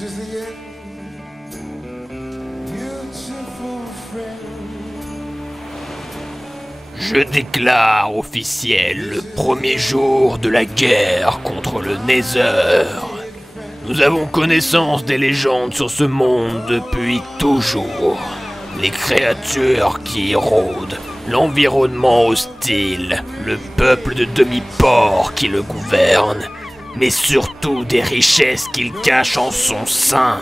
This is the end, beautiful friend. Je déclare officiel le premier jour de la guerre contre le Nether. Nous avons connaissance des légendes sur ce monde depuis toujours. Les créatures qui y rôdent, l'environnement hostile, le peuple de demi-porcs qui le gouverne, mais surtout des richesses qu'il cache en son sein.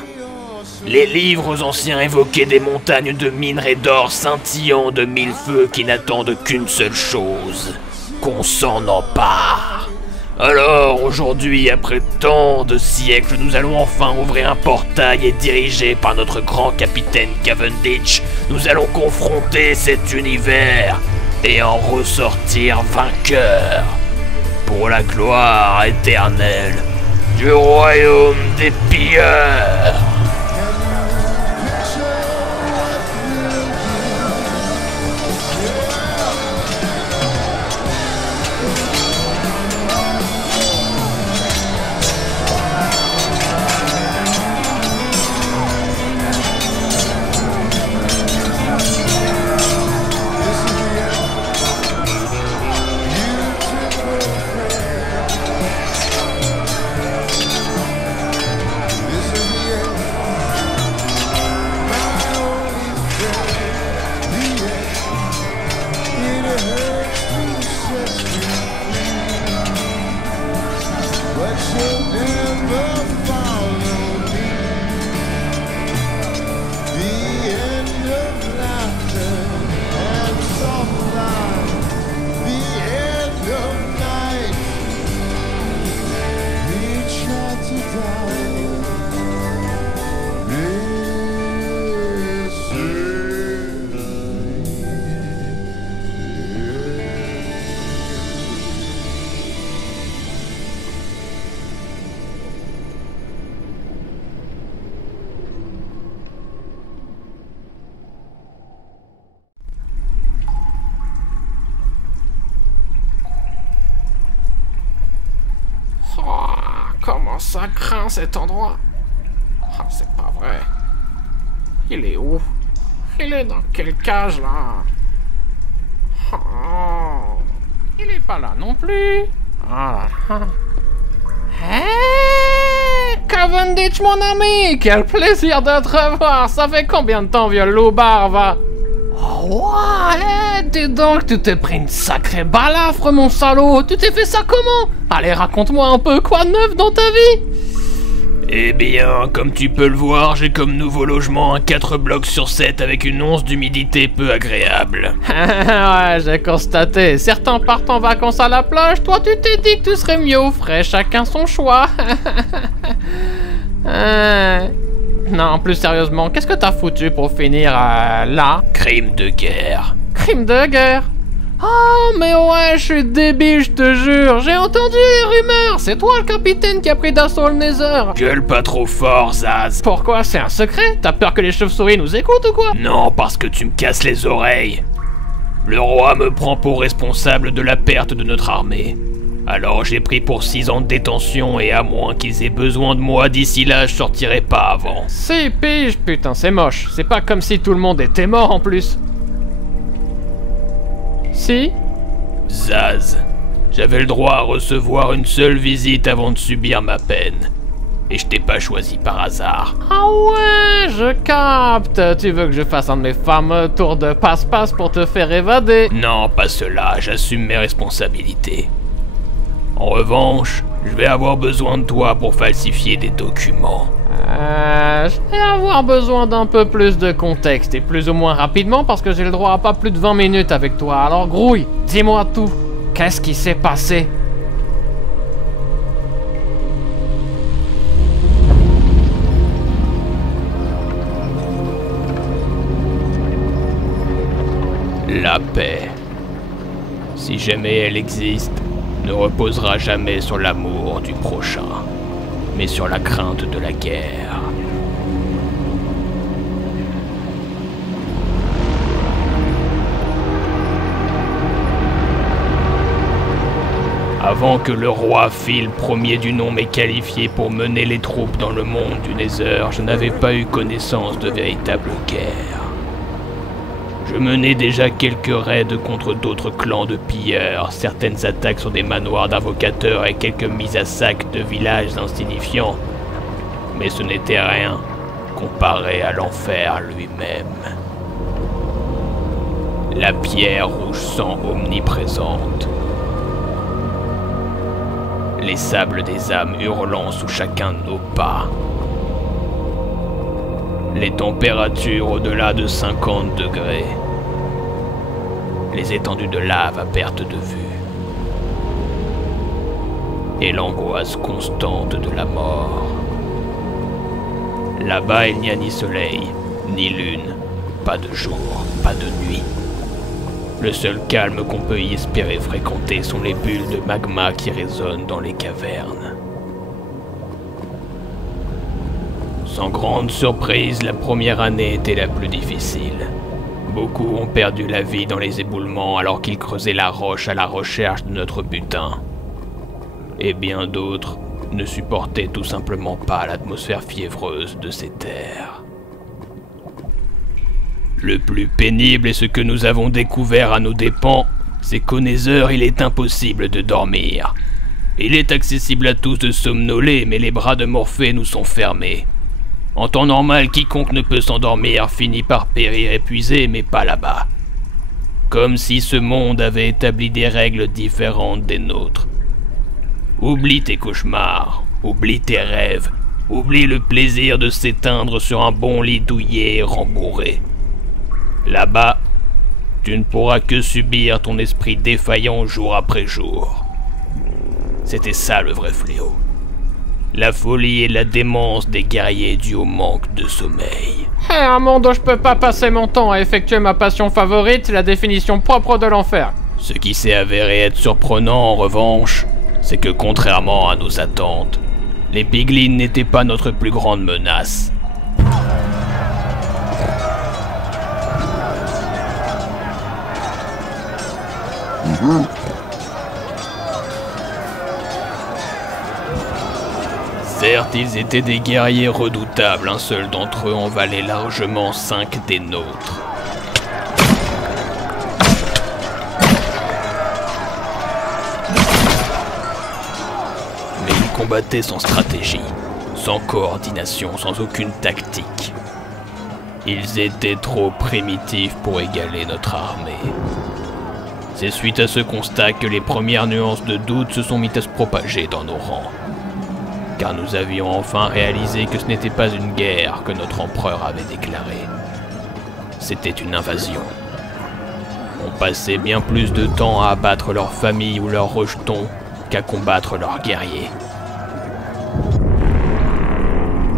Les livres anciens évoquaient des montagnes de minerais d'or scintillant de mille feux qui n'attendent qu'une seule chose, qu'on s'en empare. Alors aujourd'hui, après tant de siècles, nous allons enfin ouvrir un portail et dirigé par notre grand capitaine Cavendish, nous allons confronter cet univers et en ressortir vainqueurs. Pour la gloire éternelle du royaume des pilleurs. Comment ça craint cet endroit? Ah, c'est pas vrai. Il est où? Il est dans quelle cage là? Oh, il est pas là non plus. Ah. Hey, Cavendish mon ami, quel plaisir de te revoir. Ça fait combien de temps, vieux loup-barbe? Oh ouais, dis donc, tu t'es pris une sacrée balafre, mon salaud. Tu t'es fait ça comment? Allez, raconte-moi un peu, quoi de neuf dans ta vie? Eh bien, comme tu peux le voir, j'ai comme nouveau logement un 4 blocs sur 7 avec une once d'humidité peu agréable. Ouais, j'ai constaté. Certains partent en vacances à la plage, toi tu t'es dit que tu serais mieux au frais, chacun son choix. Non, plus sérieusement, qu'est-ce que t'as foutu pour finir là? Crime de guerre. Crime de guerre? Oh, mais ouais, je suis débile, je te jure. J'ai entendu les rumeurs. C'est toi le capitaine qui a pris d'assaut le Nether. Gueule pas trop fort, Zaz. Pourquoi? C'est un secret? T'as peur que les chauves-souris nous écoutent ou quoi? Non, parce que tu me casses les oreilles. Le roi me prend pour responsable de la perte de notre armée. Alors j'ai pris pour 6 ans de détention et à moins qu'ils aient besoin de moi d'ici là, je sortirai pas avant. 6 piges, putain, c'est moche. C'est pas comme si tout le monde était mort en plus. Si? Zaz, j'avais le droit à recevoir une seule visite avant de subir ma peine. Et je t'ai pas choisi par hasard. Ah ouais, je capte. Tu veux que je fasse un de mes fameux tours de passe-passe pour te faire évader? Non, pas cela, j'assume mes responsabilités. En revanche, je vais avoir besoin de toi pour falsifier des documents. Je vais avoir besoin d'un peu plus de contexte et plus ou moins rapidement parce que j'ai le droit à pas plus de 20 minutes avec toi. Alors grouille, dis-moi tout. Qu'est-ce qui s'est passé? La paix, si jamais elle existe, ne reposera jamais sur l'amour du prochain, mais sur la crainte de la guerre. Avant que le roi fît le premier du nom mais qualifié pour mener les troupes dans le monde du Nether, je n'avais pas eu connaissance de véritable guerre. Je menais déjà quelques raids contre d'autres clans de pilleurs, certaines attaques sur des manoirs d'invocateurs et quelques mises à sac de villages insignifiants. Mais ce n'était rien comparé à l'enfer lui-même. La pierre rouge sang omniprésente. Les sables des âmes hurlant sous chacun de nos pas. Les températures au-delà de 50 degrés. Les étendues de lave à perte de vue. Et l'angoisse constante de la mort. Là-bas, il n'y a ni soleil, ni lune, pas de jour, pas de nuit. Le seul calme qu'on peut y espérer fréquenter sont les bulles de magma qui résonnent dans les cavernes. Sans grande surprise, la première année était la plus difficile. Beaucoup ont perdu la vie dans les éboulements alors qu'ils creusaient la roche à la recherche de notre butin. Et bien d'autres ne supportaient tout simplement pas l'atmosphère fiévreuse de ces terres. Le plus pénible est ce que nous avons découvert à nos dépens, c'est qu'au Nether, il est impossible de dormir. Il est accessible à tous de somnoler, mais les bras de Morphée nous sont fermés. En temps normal, quiconque ne peut s'endormir finit par périr épuisé, mais pas là-bas. Comme si ce monde avait établi des règles différentes des nôtres. Oublie tes cauchemars, oublie tes rêves, oublie le plaisir de s'éteindre sur un bon lit douillet et rembourré. Là-bas, tu ne pourras que subir ton esprit défaillant jour après jour. C'était ça le vrai fléau. La folie et la démence des guerriers dus au manque de sommeil. Un monde où je peux pas passer mon temps à effectuer ma passion favorite, la définition propre de l'enfer. Ce qui s'est avéré être surprenant en revanche, c'est que contrairement à nos attentes, les piglins n'étaient pas notre plus grande menace. Certes, ils étaient des guerriers redoutables, un seul d'entre eux en valait largement 5 des nôtres. Mais ils combattaient sans stratégie, sans coordination, sans aucune tactique. Ils étaient trop primitifs pour égaler notre armée. C'est suite à ce constat que les premières nuances de doute se sont mises à se propager dans nos rangs. Car nous avions enfin réalisé que ce n'était pas une guerre que notre empereur avait déclarée. C'était une invasion. On passait bien plus de temps à abattre leurs familles ou leurs rejetons qu'à combattre leurs guerriers.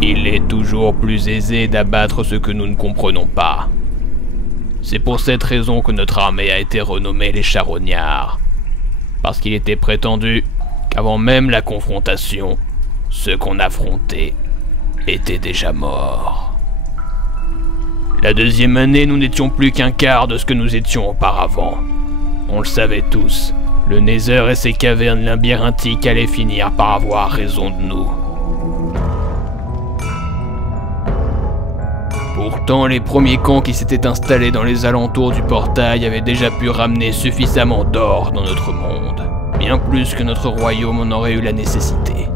Il est toujours plus aisé d'abattre ce que nous ne comprenons pas. C'est pour cette raison que notre armée a été renommée les Charognards. Parce qu'il était prétendu qu'avant même la confrontation, ceux qu'on affrontait étaient déjà morts. La deuxième année, nous n'étions plus qu'un quart de ce que nous étions auparavant. On le savait tous, le Nether et ses cavernes labyrinthiques allaient finir par avoir raison de nous. Pourtant, les premiers camps qui s'étaient installés dans les alentours du portail avaient déjà pu ramener suffisamment d'or dans notre monde, bien plus que notre royaume en aurait eu la nécessité.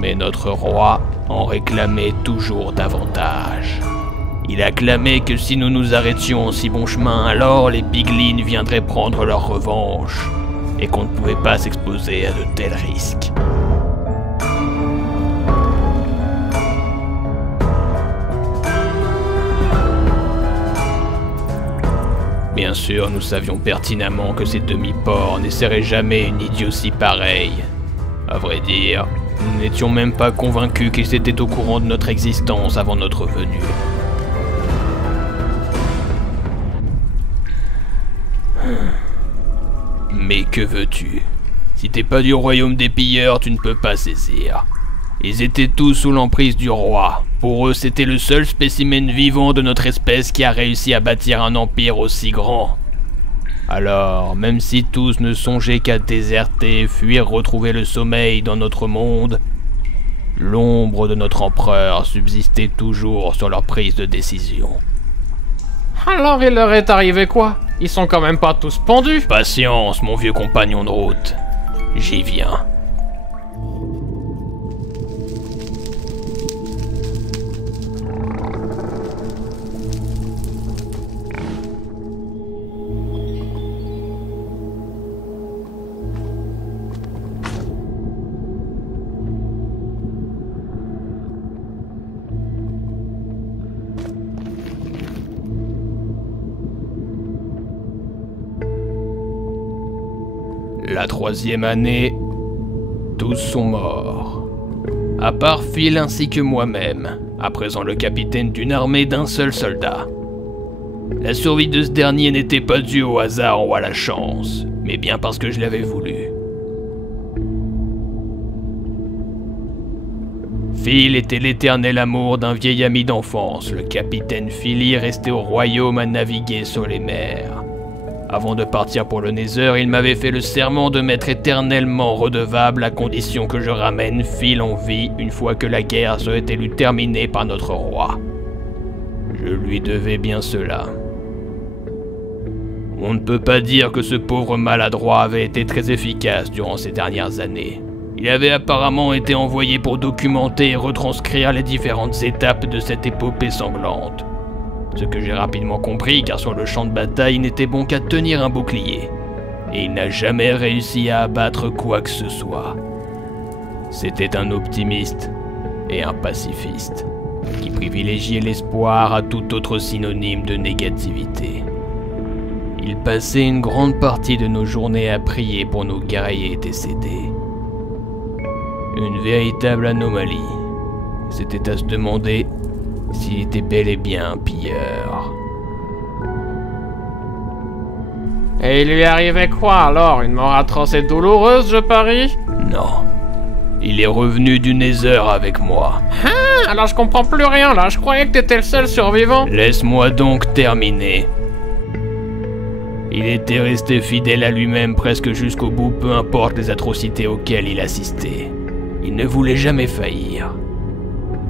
Mais notre roi en réclamait toujours davantage. Il acclamait que si nous nous arrêtions en si bon chemin, alors les piglins viendraient prendre leur revanche, et qu'on ne pouvait pas s'exposer à de tels risques. Bien sûr, nous savions pertinemment que ces demi-porcs n'essaieraient jamais une idiotie pareille. À vrai dire, nous n'étions même pas convaincus qu'ils étaient au courant de notre existence avant notre venue. Mais que veux-tu? Si t'es pas du royaume des pilleurs, tu ne peux pas saisir. Ils étaient tous sous l'emprise du roi. Pour eux, c'était le seul spécimen vivant de notre espèce qui a réussi à bâtir un empire aussi grand. Alors, même si tous ne songeaient qu'à déserter, fuir, retrouver le sommeil dans notre monde, l'ombre de notre empereur subsistait toujours sur leur prise de décision. Alors il leur est arrivé quoi? Ils sont quand même pas tous pendus. Patience, mon vieux compagnon de route. J'y viens. La 3e année, tous sont morts. À part Phil ainsi que moi-même, à présent le capitaine d'une armée d'un seul soldat. La survie de ce dernier n'était pas due au hasard ou à la chance, mais bien parce que je l'avais voulu. Phil était l'éternel amour d'un vieil ami d'enfance, le capitaine Philly resté au royaume à naviguer sur les mers. Avant de partir pour le Nether, il m'avait fait le serment de m'être éternellement redevable à condition que je ramène Phil en vie une fois que la guerre serait élue terminée par notre roi. Je lui devais bien cela. On ne peut pas dire que ce pauvre maladroit avait été très efficace durant ces dernières années. Il avait apparemment été envoyé pour documenter et retranscrire les différentes étapes de cette épopée sanglante. Ce que j'ai rapidement compris, car sur le champ de bataille, il n'était bon qu'à tenir un bouclier. Et il n'a jamais réussi à abattre quoi que ce soit. C'était un optimiste et un pacifiste, qui privilégiait l'espoir à tout autre synonyme de négativité. Il passait une grande partie de nos journées à prier pour nos guerriers décédés. Une véritable anomalie. C'était à se demander s'il était bel et bien un pilleur. Et il lui arrivait quoi alors? Une mort atroce et douloureuse, je parie? Non. Il est revenu du Nether avec moi. Ah, alors je comprends plus rien là, je croyais que t'étais le seul survivant. Laisse-moi donc terminer. Il était resté fidèle à lui-même presque jusqu'au bout, peu importe les atrocités auxquelles il assistait. Il ne voulait jamais faillir.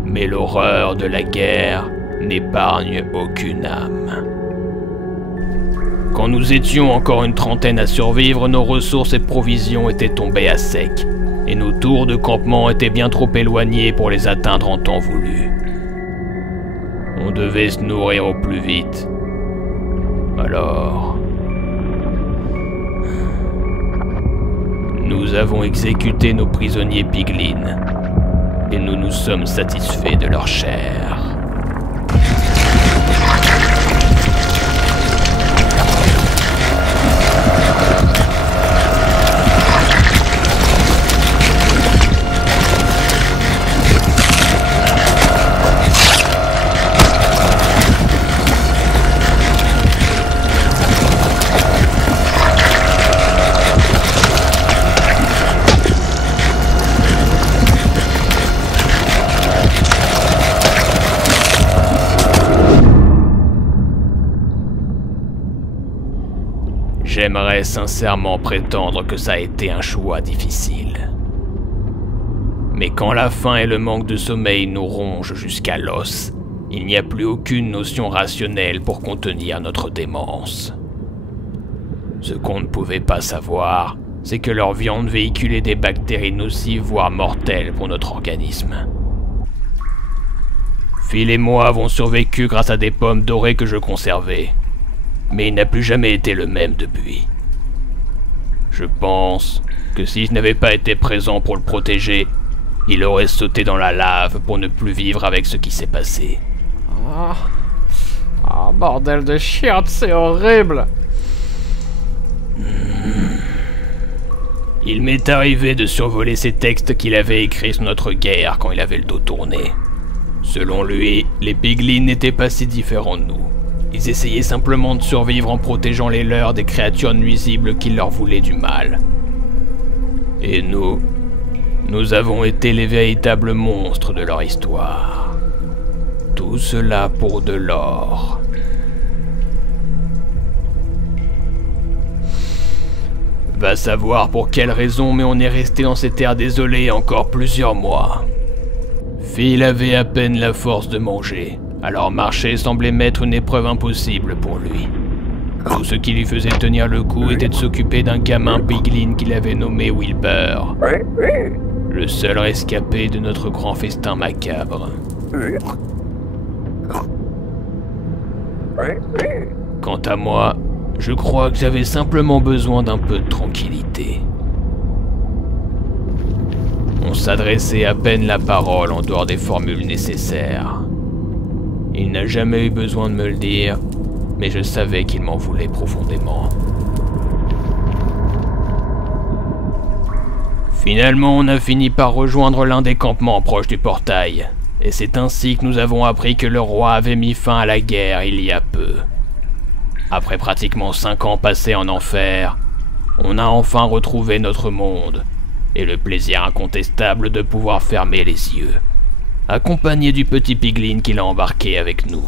Mais l'horreur de la guerre n'épargne aucune âme. Quand nous étions encore une trentaine à survivre, nos ressources et provisions étaient tombées à sec, et nos tours de campement étaient bien trop éloignés pour les atteindre en temps voulu. On devait se nourrir au plus vite. Alors, nous avons exécuté nos prisonniers piglins. Et nous nous sommes satisfaits de leur chair. J'aimerais sincèrement prétendre que ça a été un choix difficile. Mais quand la faim et le manque de sommeil nous rongent jusqu'à l'os, il n'y a plus aucune notion rationnelle pour contenir notre démence. Ce qu'on ne pouvait pas savoir, c'est que leur viande véhiculait des bactéries nocives voire mortelles pour notre organisme. Phil et moi avons survécu grâce à des pommes dorées que je conservais. Mais il n'a plus jamais été le même depuis. Je pense que si je n'avais pas été présent pour le protéger, il aurait sauté dans la lave pour ne plus vivre avec ce qui s'est passé. Ah, bordel de chiottes, c'est horrible. Il m'est arrivé de survoler ces textes qu'il avait écrits sur notre guerre quand il avait le dos tourné. Selon lui, les piglins n'étaient pas si différents de nous. Ils essayaient simplement de survivre en protégeant les leurs des créatures nuisibles qui leur voulaient du mal. Et nous avons été les véritables monstres de leur histoire. Tout cela pour de l'or. Va savoir pour quelle raison, mais on est resté dans ces terres désolées encore plusieurs mois. Phil avait à peine la force de manger, alors marcher semblait m'être une épreuve impossible pour lui. Tout ce qui lui faisait tenir le coup était de s'occuper d'un gamin piglin qu'il avait nommé Wilbur. Le seul rescapé de notre grand festin macabre. Quant à moi, je crois que j'avais simplement besoin d'un peu de tranquillité. On s'adressait à peine la parole en dehors des formules nécessaires. Il n'a jamais eu besoin de me le dire, mais je savais qu'il m'en voulait profondément. Finalement, on a fini par rejoindre l'un des campements proches du portail, et c'est ainsi que nous avons appris que le roi avait mis fin à la guerre il y a peu. Après pratiquement 5 ans passés en enfer, on a enfin retrouvé notre monde, et le plaisir incontestable de pouvoir fermer les yeux, accompagné du petit piglin qu'il a embarqué avec nous.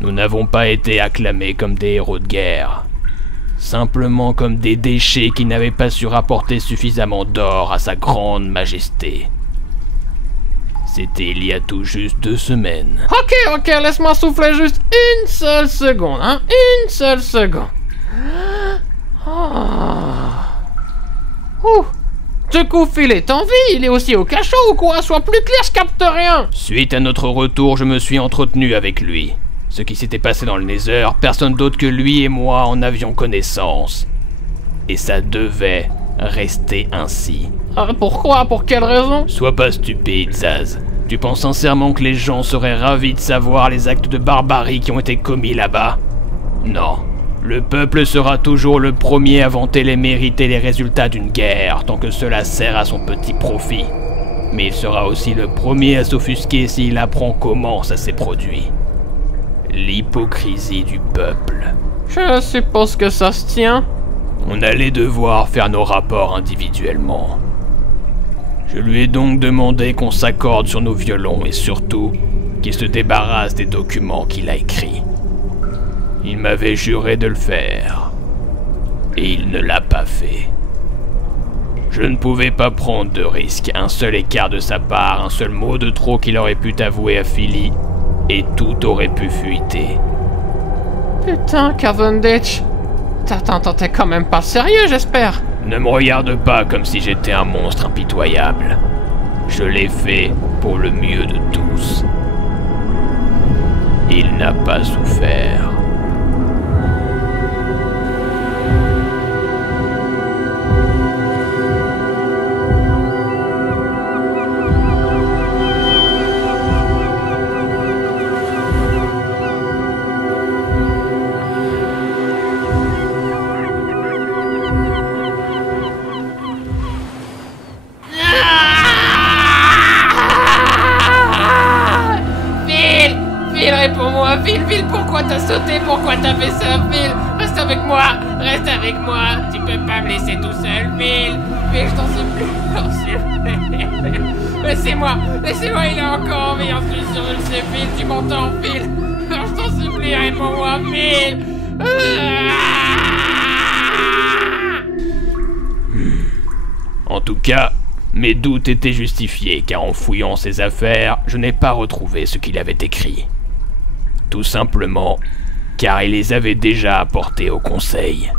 Nous n'avons pas été acclamés comme des héros de guerre, simplement comme des déchets qui n'avaient pas su rapporter suffisamment d'or à sa grande majesté. C'était il y a tout juste 2 semaines. Ok, laisse-moi souffler juste une seule seconde, hein, une seule seconde. Ouh. Du coup, Phil est en vie, il est aussi au cachot ou quoi? Sois plus clair, je capte rien. Suite à notre retour, je me suis entretenu avec lui. Ce qui s'était passé dans le Nether, personne d'autre que lui et moi en avions connaissance. Et ça devait rester ainsi. Pourquoi? Pour quelle raison? Sois pas stupide, Zaz. Tu penses sincèrement que les gens seraient ravis de savoir les actes de barbarie qui ont été commis là-bas? Non. Le peuple sera toujours le premier à vanter les mérites et les résultats d'une guerre, tant que cela sert à son petit profit. Mais il sera aussi le premier à s'offusquer s'il apprend comment ça s'est produit. L'hypocrisie du peuple. Je suppose que ça se tient. On allait devoir faire nos rapports individuellement. Je lui ai donc demandé qu'on s'accorde sur nos violons et surtout qu'il se débarrasse des documents qu'il a écrits. Il m'avait juré de le faire. Et il ne l'a pas fait. Je ne pouvais pas prendre de risque. Un seul écart de sa part, un seul mot de trop qu'il aurait pu avouer à Philly, et tout aurait pu fuiter. Putain, Cavendish. Attends, t'es quand même pas sérieux, j'espère. Ne me regarde pas comme si j'étais un monstre impitoyable. Je l'ai fait pour le mieux de tous. Il n'a pas souffert. Phil, pourquoi t'as sauté? Pourquoi t'as fait ça, Phil? Reste avec moi, tu peux pas me laisser tout seul, Phil, je t'en supplie, laissez-moi, il est encore en vie, en plus, je le sais, Phil, tu m'entends, Phil, je t'en supplie, réponds-moi, Phil. En tout cas, mes doutes étaient justifiés, car en fouillant ses affaires, je n'ai pas retrouvé ce qu'il avait écrit. Tout simplement, car il les avait déjà apportés au conseil.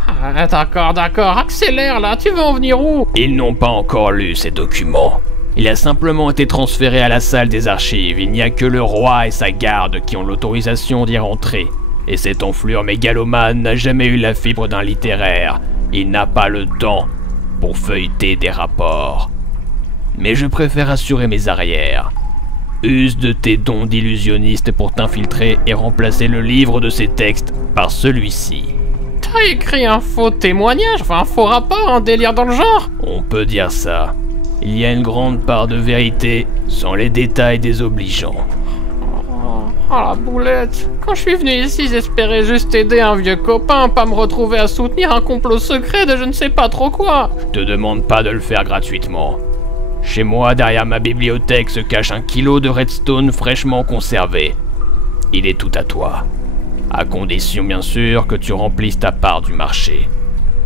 D'accord, accélère là, tu veux en venir où? Ils n'ont pas encore lu ces documents. Il a simplement été transféré à la salle des archives, il n'y a que le roi et sa garde qui ont l'autorisation d'y rentrer. Et cet enflure mégalomane n'a jamais eu la fibre d'un littéraire, il n'a pas le temps pour feuilleter des rapports. Mais je préfère assurer mes arrières. Use de tes dons d'illusionniste pour t'infiltrer et remplacer le livre de ces textes par celui-ci. T'as écrit un faux témoignage, enfin un faux rapport, un délire dans le genre? On peut dire ça. Il y a une grande part de vérité, sans les détails désobligeants. Oh la boulette. Quand je suis venu ici, j'espérais juste aider un vieux copain, pas me retrouver à soutenir un complot secret de je ne sais pas trop quoi. Je te demande pas de le faire gratuitement. Chez moi, derrière ma bibliothèque, se cache 1 kilo de redstone fraîchement conservé. Il est tout à toi. À condition, bien sûr, que tu remplisses ta part du marché.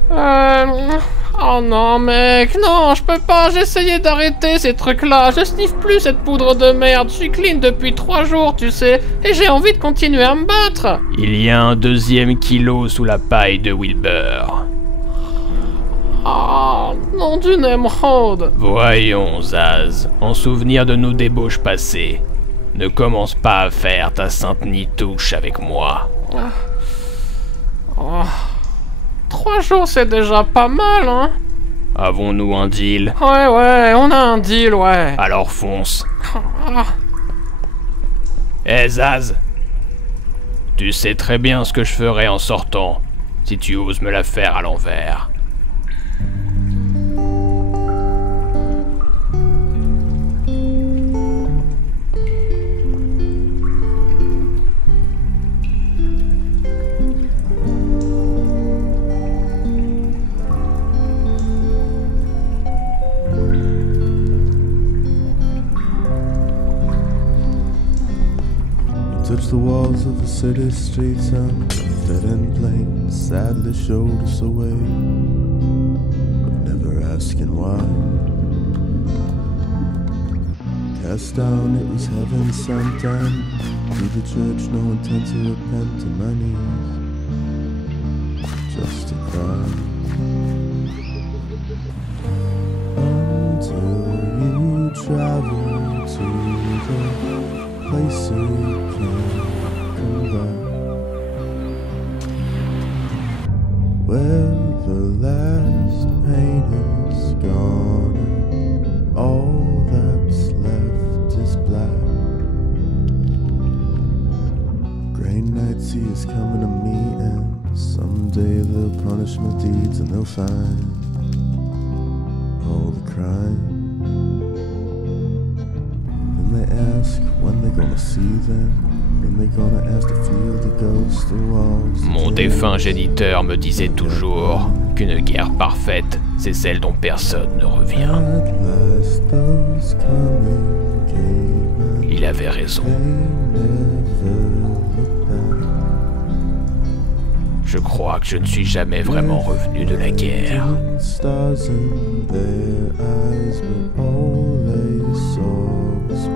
Oh non mec, non, je peux pas, j'ai essayé d'arrêter ces trucs-là, je sniffe plus cette poudre de merde, je suis clean depuis 3 jours, tu sais, et j'ai envie de continuer à me battre. Il y a un 2e kilo sous la paille de Wilbur. Oh, nom d'une émeraude. Voyons, Zaz, en souvenir de nos débauches passées, ne commence pas à faire ta sainte nitouche avec moi. Oh. 3 jours, c'est déjà pas mal, hein. Avons-nous un deal? Ouais, on a un deal, ouais. Alors fonce. Ah. Hé Zaz, tu sais très bien ce que je ferai en sortant, si tu oses me la faire à l'envers. Touch the walls of the city streets and dead-end planes sadly showed us the way, but never asking why. Cast down, it was heaven sent down to the church, no intent to repent, to my knees, just to cry. Until you travel to the place you can't come back, where the last pain is gone and all that's left is black. Grey night sea is coming to me, and someday they'll punish my deeds and they'll find all the crime. They ask when they're gonna see them, and they're gonna ask to feel the ghost of walls. Mon défunt géniteur me disait toujours qu'une guerre parfaite, c'est celle dont personne ne revient. Il avait raison. Je crois que je ne suis jamais vraiment revenu de la guerre. Stars in their eyes, but all they saw was